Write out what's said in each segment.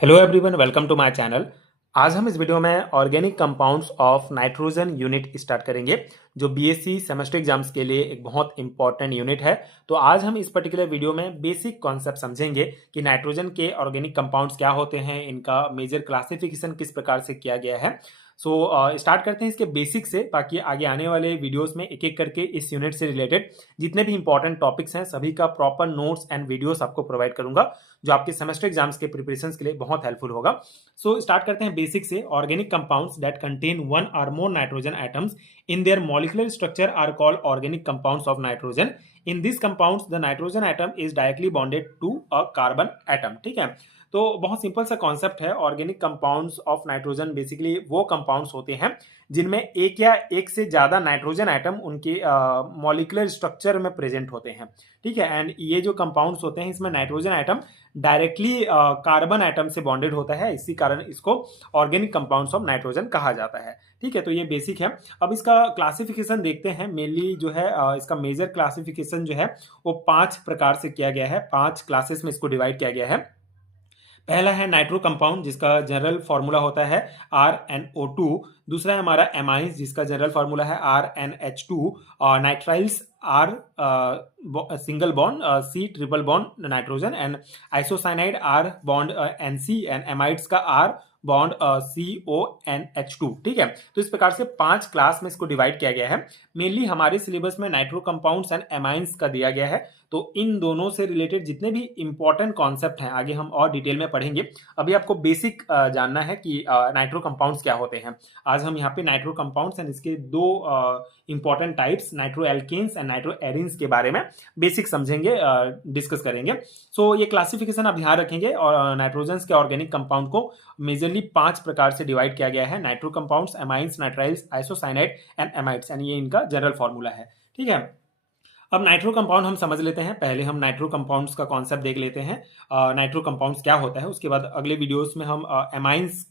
Hello everyone, welcome to my channel. आज हम इस वीडियो में organic compounds of nitrogen unit start करेंगे, जो बीएससी सेमेस्टर एग्जाम्स के लिए एक बहुत इंपॉर्टेंट यूनिट है। तो आज हम इस पर्टिकुलर वीडियो में बेसिक कॉन्सेप्ट समझेंगे कि नाइट्रोजन के ऑर्गेनिक कंपाउंड्स क्या होते हैं, इनका मेजर क्लासिफिकेशन किस प्रकार से किया गया है। स्टार्ट करते हैं इसके बेसिक से, ताकि आगे आने वाले वीडियोस में एक एक करके इस यूनिट से रिलेटेड जितने भी इंपॉर्टेंट टॉपिक्स हैं सभी का प्रॉपर नोट्स एंड वीडियोस आपको प्रोवाइड करूंगा, जो आपके सेमेस्टर एग्जाम्स के प्रिपरेशन के लिए बहुत हेल्पफुल होगा। स्टार्ट करते हैं बेसिक से। Organic compounds that contain one और more nitrogen atoms in their molecular structure are called organic compounds of nitrogen. In these compounds the nitrogen atom is directly bonded to a carbon atom। ठीक है, तो बहुत simple सा concept है। Organic compounds of nitrogen basically वो compounds होते हैं जिनमें एक या एक से ज्यादा नाइट्रोजन एटम उनके मॉलिक्यूलर स्ट्रक्चर में प्रेजेंट होते हैं। ठीक है, एंड ये जो कंपाउंड्स होते हैं इसमें nitrogen atom directly carbon atom से बॉन्डेड होता है, इसी कारण इसको ऑर्गेनिक कंपाउंड्स ऑफ नाइट्रोजन कहा जाता है। ठीक है, तो ये बेसिक है। अब इसका क्लासिफिकेशन देखते हैं। मेनली जो है इसका मेजर क्लासिफिकेशन जो है वो 5 प्रकार से किया गया है, 5 क्लासेस में इसको डिवाइड किया गया है। पहला है नाइट्रो कंपाउंड, जिसका जनरल फार्मूला होता है RnO2। दूसरा है हमारा एमाइंस, जिसका जनरल फार्मूला है RnH2। और nitriles R single bond C triple bond nitrogen, and isocyanide R bond NC, and amides का R बॉन्ड CONH2। ठीक है, तो इस प्रकार से 5 क्लास में इसको डिवाइड किया गया है। मेनली हमारे सिलेबस में नाइट्रो कंपाउंड्स एंड एमाइंस का दिया गया है, तो इन दोनों से रिलेटेड जितने भी इंपॉर्टेंट कॉन्सेप्ट हैं आगे हम और डिटेल में पढ़ेंगे। अभी आपको बेसिक जानना है कि नाइट्रो कंपाउंड्स क्या होते हैं। आज हम यहाँ पे नाइट्रो कंपाउंड्स एंड इसके दो important types nitro alkanes and nitro arenes के बारे में बेसिक समझेंगे, डिस्कस करेंगे। ये क्लासिफिकेशन आप ध्यान रखेंगे। और नाइट्रोजन के ऑर्गेनिक कंपाउंड को मेजरली 5 प्रकार से डिवाइड किया गया है: nitro compounds, amines, nitriles, isocyanide and amides, and ये इनका जनरल फॉर्मूला है। ठीक है, अब नाइट्रो कंपाउंड हम समझ लेते हैं। पहले हम नाइट्रो कंपाउंड्स का कॉन्सेप्ट देख लेते हैं, नाइट्रो कंपाउंड्स क्या होता है। उसके बाद अगले वीडियोस में हम एमाइंस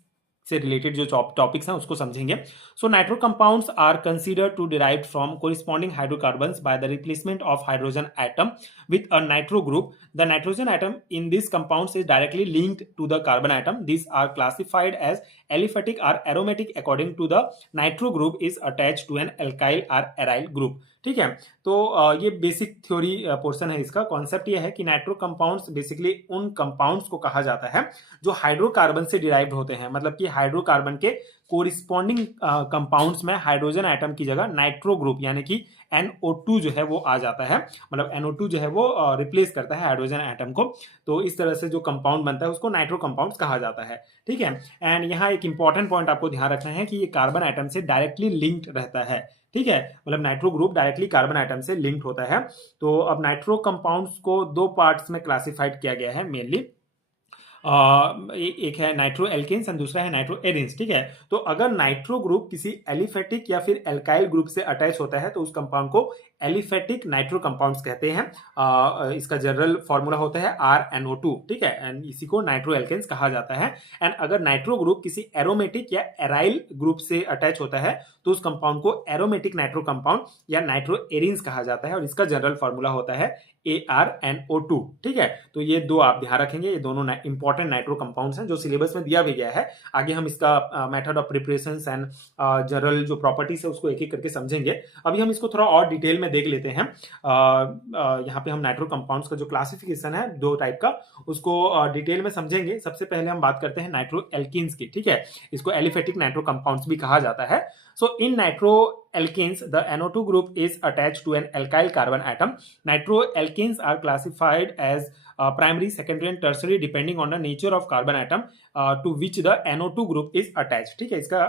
से रिलेटेड जो टॉपिक्स हैं उसको समझेंगे। Nitro compounds are considered to derived from corresponding hydrocarbons by the replacement of hydrogen atom with a nitro group. The nitrogen atom in these compounds is directly linked to the carbon atom. These are classified as aliphatic or aromatic according to the nitro group is attached to an alkyl or aryl group। ठीक है, तो ये basic theory portion है। इसका concept ये है कि nitro compounds basically उन कंपाउंड्स को कहा जाता है जो हाइड्रोकार्बन से डिराइव्ड होते हैं, मतलब कि हाइड्रोकार्बन के कोरिस्पॉन्डिंग कंपाउंड्स में हाइड्रोजन एटम की जगह नाइट्रो ग्रुप यानी कि NO2 जो है वो आ जाता है, मतलब NO2 जो है वो रिप्लेस करता है हाइड्रोजन एटम को। तो इस तरह से जो कंपाउंड बनता है उसको नाइट्रो कंपाउंड्स कहा जाता है। ठीक है, एंड यहाँ एक इंपॉर्टेंट पॉइंट आपको ध्यान रखना है कि ये कार्बन एटम से डायरेक्टली लिंक्ड रहता है। ठीक है, मतलब nitro group directly carbon atom से लिंक्ड होता है। तो अब नाइट्रो कंपाउंड्स को 2 पार्ट्स में क्लासिफाइड किया गया है मेनली। एक है नाइट्रो एल्केन्स एंड दूसरा है नाइट्रो एरिन्स। ठीक है, तो अगर नाइट्रो ग्रुप किसी एलिफेटिक या फिर एल्काइल ग्रुप से अटैच होता है तो उस कंपाउंड को एलिफेटिक नाइट्रो कंपाउंड्स कहते हैं। इसका जनरल फॉर्मूला होता है RnO2। ठीक है, एंड इसी को नाइट्रो एल्केन्स कहा जाता है। एंड अगर नाइट्रो ग्रुप किसी एरोमेटिक या एराइल ग्रुप से अटैच होता है तो उस कंपाउंड को एरोमेटिक नाइट्रो कंपाउंड या नाइट्रो एरिन्स कहा जाता है, और इसका जनरल फॉर्मूला होता है ArNO2। ठीक है, तो ये दो आप ध्यान रखेंगे, ये दोनों इंपॉर्टेंट नाइट्रो कंपाउंड्स हैं जो सिलेबस में दिया भी गया है। आगे हम इसका method of preparation and general जो प्रॉपर्टीज है उसको एक एक करके समझेंगे। अभी हम इसको थोड़ा और डिटेल में देख लेते हैं। यहाँ पे हम नाइट्रो कंपाउंड्स का जो क्लासिफिकेशन है 2 टाइप का, उसको डिटेल में समझेंगे। सबसे पहले हम बात करते हैं नाइट्रो एल्कीन्स की। ठीक है, इसको एलिफेटिक नाइट्रो कंपाउंड्स भी कहा जाता है। In nitroalkanes, the NO2 group is attached to an alkyl carbon atom. Nitroalkanes are classified as primary, secondary, and tertiary depending on the nature of carbon atom to which the NO2 group is attached। ठीक है, इसका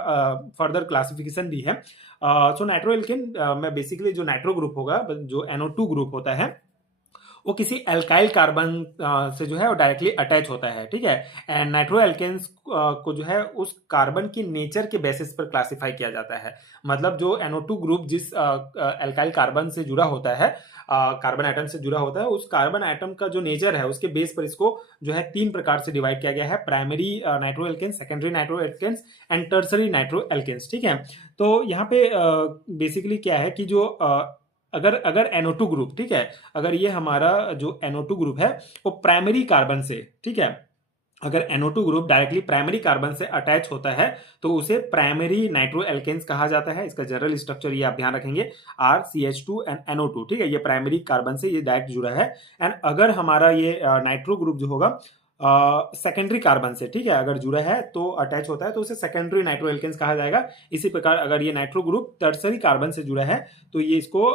further classification भी है। नाइट्रोएल्केन में basically जो nitro group होगा, जो NO2 group होता है वो किसी एल्काइल कार्बन से जो है वो डायरेक्टली अटैच होता है। ठीक है, एंड नाइट्रो एल्केन्स को जो है उस कार्बन की नेचर के बेसिस पर क्लासिफाई किया जाता है। मतलब जो NO2 ग्रुप जिस एल्काइल कार्बन से जुड़ा होता है, कार्बन एटम से जुड़ा होता है, उस कार्बन एटम का जो नेचर है उसके बेस पर इसको जो है 3 प्रकार से डिवाइड किया गया है: primary nitro alkanes, secondary nitro alkanes and tertiary nitro alkanes. ठीक है, तो यहाँ पे बेसिकली क्या है कि जो अगर NO2 ग्रुप, ठीक है, अगर ये हमारा जो NO2 ग्रुप है वो प्राइमरी कार्बन से, ठीक है, अगर NO2 group directly primary carbon से अटैच होता है तो उसे प्राइमरी नाइट्रो एल्केन्स कहा जाता है। इसका जनरल स्ट्रक्चर ये आप ध्यान रखेंगे, RCH2 एंड NO2, ठीक है, ये प्राइमरी कार्बन से ये डायरेक्ट जुड़ा है। एंड अगर हमारा ये नाइट्रो ग्रुप जो होगा सेकेंडरी कार्बन से, ठीक है, अगर जुड़ा है तो अटैच होता है तो उसे सेकेंडरी नाइट्रो एल्केन्स कहा जाएगा। इसी प्रकार अगर ये नाइट्रो ग्रुप टर्सरी कार्बन से जुड़ा है तो ये इसको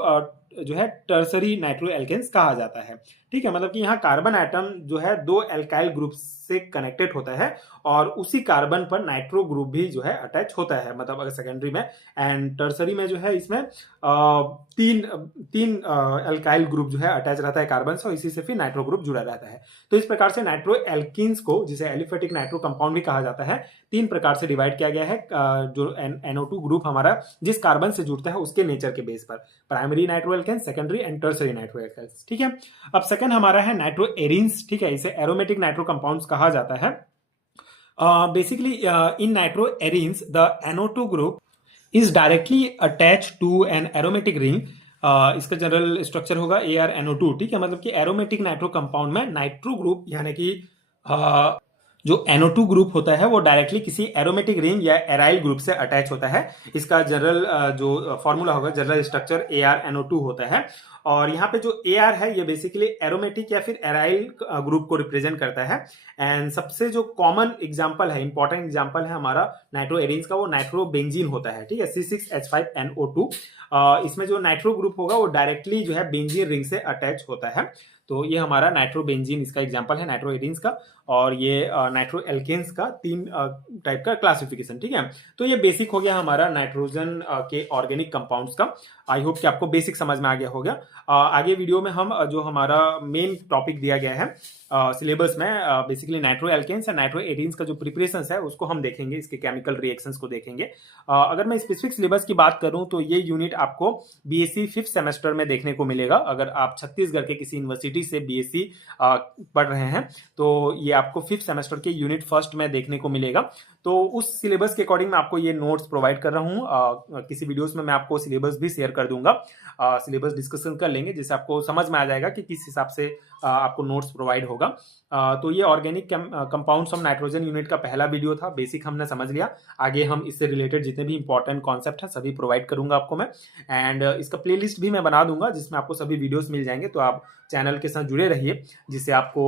जो है टर्सरी नाइट्रो एल्केन्स कहा जाता है। ठीक है, मतलब कि यहाँ कार्बन एटम जो है दो एल्काइल ग्रुप से कनेक्टेड होता है और उसी कार्बन पर नाइट्रो ग्रुप भी जो है अटैच होता है, मतलब अगर सेकेंडरी में। एंड टर्सरी में जो है इसमें तीन एल्काइल ग्रुप जो है अटैच रहता है कार्बन से और इसी से फिर नाइट्रो ग्रुप जुड़ा रहता है। तो इस प्रकार से नाइट्रो एल्कीन्स को, जिसे एलिफेटिक नाइट्रो कंपाउंड भी कहा जाता है, तीन प्रकार से डिवाइड किया गया है जो NO2 ग्रुप हमारा जिस कार्बन से जुड़ता है उसके नेचर के बेस पर, primary nitro alkanes, secondary and tertiary nitro alkanes. ठीक है, अब सेकंड हमारा है नाइट्रो एरीन्स। ठीक है, इसे एरोमेटिक नाइट्रो कंपाउंड्स कहा जाता है। Basically in nitro arenes the NO2 group is directly attach to an aromatic ring. इसका जनरल स्ट्रक्चर होगा ArNO2। ठीक है, मतलब कि एरोमेटिक नाइट्रो कंपाउंड में नाइट्रो ग्रुप यानी कि जो NO2 ग्रुप होता है वो डायरेक्टली किसी एरोमेटिक रिंग या एराइल ग्रुप से अटैच होता है। इसका जनरल जो फॉर्मूला होगा, जनरल स्ट्रक्चर ArNO2 होता है। और यहाँ पे जो Ar है ये बेसिकली एरोमेटिक या फिर एराइल ग्रुप को रिप्रेजेंट करता है। एंड सबसे जो कॉमन एग्जांपल है, इंपॉर्टेंट एग्जांपल है हमारा नाइट्रो एरीन्स का, वो नाइट्रोबेंजीन होता है। ठीक है, C6H5NO2। इसमें जो नाइट्रो ग्रुप होगा वो डायरेक्टली जो है बेंजीन रिंग से अटैच होता है। तो ये हमारा नाइट्रोबेंजीन इसका एग्जांपल है, नाइट्रो एरीन्स का। और ये नाइट्रो एल्केन्स का तीन टाइप का क्लासिफिकेशन। ठीक है, तो ये बेसिक हो गया हमारा नाइट्रोजन के ऑर्गेनिक कंपाउंड्स का। आई होप कि आपको बेसिक समझ में आ गया होगा। आगे वीडियो में हम जो हमारा मेन टॉपिक दिया गया है सिलेबस में, basically nitro alkanes and nitro arenes का जो प्रिपरेशन है उसको हम देखेंगे, इसके केमिकल रिएक्शंस को देखेंगे। अगर मैं स्पेसिफिक सिलेबस की बात करूं तो ये यूनिट आपको BSc 5th सेमेस्टर में देखने को मिलेगा। अगर आप छत्तीसगढ़ के किसी यूनिवर्सिटी से BSc पढ़ रहे हैं तो ये आपको 5th सेमेस्टर के यूनिट फर्स्ट में देखने को मिलेगा। तो उस सिलेबस के अकॉर्डिंग मैं आपको ये नोट्स प्रोवाइड कर रहा हूँ। किसी वीडियोस में मैं आपको सिलेबस भी शेयर कर दूंगा, सिलेबस डिस्कशन कर लेंगे जिससे आपको समझ में आ जाएगा कि किस हिसाब से आपको नोट्स प्रोवाइड होगा। तो ये organic compounds of nitrogen unit का पहला वीडियो था। बेसिक हमने समझ लिया, आगे हम इससे रिलेटेड जितने भी इंपॉर्टेंट कॉन्सेप्ट है सभी प्रोवाइड करूंगा आपको मैं। एंड इसका प्लेलिस्ट भी मैं बना दूंगा जिसमें आपको सभी वीडियोस मिल जाएंगे। तो आप चैनल के साथ जुड़े रहिए जिससे आपको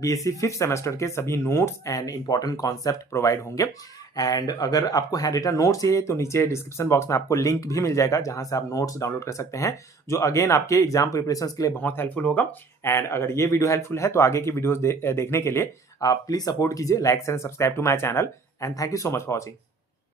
BSc 5th सेमेस्टर के सभी notes and important concept provide होंगे। एंड अगर आपको हैंड रिटन नोट्स चाहिए तो नीचे डिस्क्रिप्शन बॉक्स में आपको लिंक भी मिल जाएगा जहां से आप नोट्स डाउनलोड कर सकते हैं, जो अगेन आपके एग्जाम प्रिपरेशन के लिए बहुत हेल्पफुल होगा। एंड अगर ये वीडियो हेल्पफुल है तो आगे की वीडियोस देखने के लिए आप प्लीज सपोर्ट कीजिए, like and subscribe to my channel. And thank you so much for watching.